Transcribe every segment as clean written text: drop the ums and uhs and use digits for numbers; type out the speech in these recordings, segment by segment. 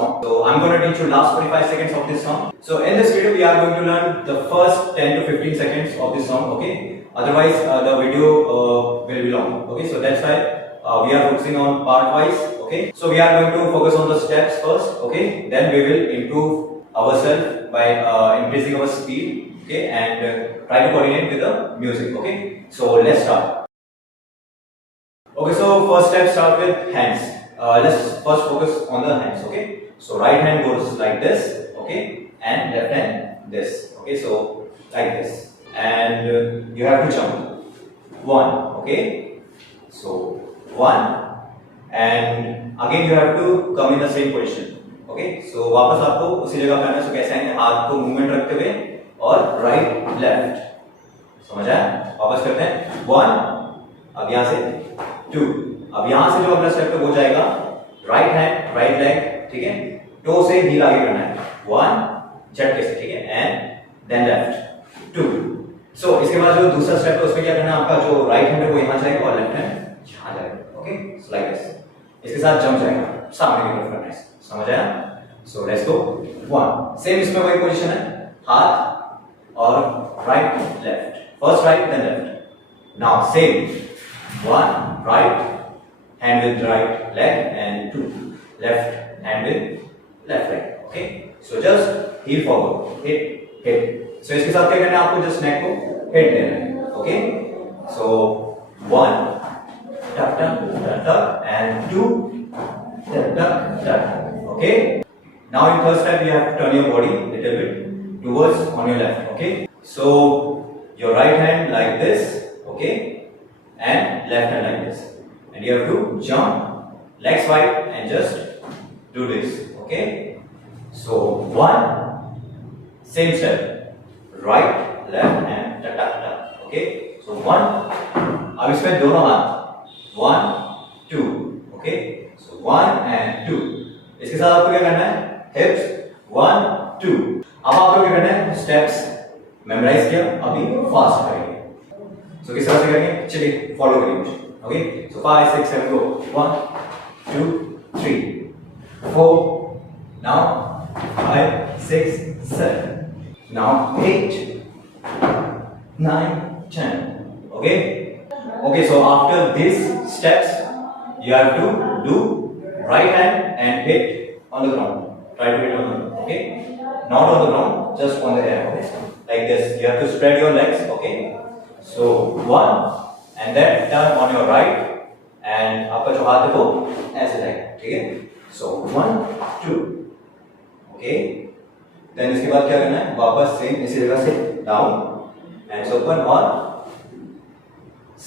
song. So I'm going to teach you last 45 seconds of this song. So in this video we are going to learn the first 10 to 15 seconds of this song, okay? Otherwise the video will be long, okay? So that's why we are focusing on part wise, okay? So we are going to focus on the steps first, okay? Then we will improve ourselves by increasing our speed, okay? And try to coordinate with the music, okay? So let's start. Okay, so first step start with hands. Let's first focus on the hands, okay? So right hand goes like this, okay? And left hand this, okay? So like this. And you have to jump. 1, okay? So 1. And again you have to come in the same position, okay? So वापस आपको उसी जगह पे आना है. So कैसे आएंगे? हाथ को मूवमेंट रखते हुए और राइट लेफ्ट. समझ आया? वापस करते हैं. 1. अब यहाँ से 2. अब यहां से जो अगला स्टेप है वो जाएगा राइट हैंड राइट लेग, ठीक है? टो से हील आगे करना है. 1 झटके से, ठीक है? And then left 2. सो इसके बाद जो दूसरा स्टेप है उसमें क्या करना है? आपका जो राइट हैंड है वो यहां जाएगा और लेफ्ट हैंड यहां जाएगा, ओके? So like this. इसके साथ जंप जाएगा, सामने की तरफ करना है. समझ आया? So let's go. 1. सेम इसमें वही पोजीशन है, हाथ और right left. First right then left. Now same 1 right hand with right leg and 2 left hand with left leg, okay? So just heel forward, hit. So इसके साथ क्या करना है? आपको just neck को hit देना है, okay? So 1 tuck and 2 tuck, okay? Now in third step you have to turn your body little bit towards on your left, okay? So your right hand like this, okay? And left hand like this, and you have to jump legs wide and just do this, okay? So 1, same step, right left and tuck, okay? So 1. अब इसमें दोनों हाथ 1 2, okay? So 1 and 2. इसके साथ आपको क्या करना है? hips 1 2. अब आपको क्या करना है? steps मेमोराइज किया, अभी फास्ट करेंगे. So किस तरह से करेंगे? चलिए फॉलो करिए मुझे, okay? So 5 6 7 go. 1 2 3 4. Now 5 6 7. Now 8 9 10. Okay? Okay, so after these steps you have to do right hand and hit on the ground. Try to hit on the ground, okay? Not on the ground, just on the air, okay? Like this. You have to spread your legs, okay? So 1 and then turn on your right and आपका जो हाथ है वो ऐसे जाएगा, ठीक है? So 1 2, okay? Then इसके बाद क्या करना है? वापस सेम इसी जगह से डाउन and open और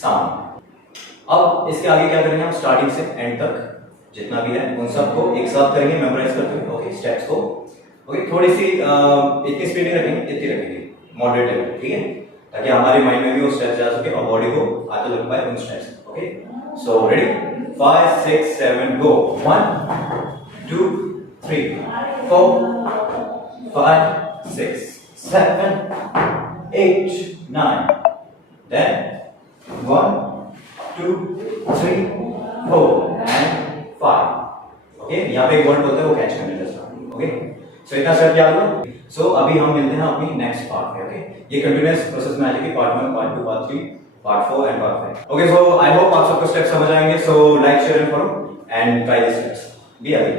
साउंड. अब इसके आगे क्या करेंगे? हम स्टार्टिंग से एंड तक जितना भी है उन सबको एक साथ करेंगे मेमोराइज करते हुए, ओके? स्टेप्स को, ओके? थोड़ी सी इतनी स्पीड नहीं रखेंगे, इतनी रखेंगे, मॉडरेट लेवल, ठीक है? ताकि हमारे माइंड में भी वो स्टेप्स जा सके और बॉडी को आते लग पाए उन steps, okay? So ready? 5 6 7 go. 1 2 3 4 5 6 7 8 9. Then 1 2 3 4 and 5, okay? यहाँ पे एक वर्ड होता है वो कैच करने का, ओके? सो इतना स्टेप याद लो. सो अभी हम मिलते हैं अपनी नेक्स्ट पार्ट में, ओके? ये कंटिन्यूअस प्रोसेस में आ जाएगी. Part 1 part 2 part 3 part 4 and part 5, okay? So I hope आप सबको स्टेप समझ आएंगे. So like share and follow and try this steps. बी आगे.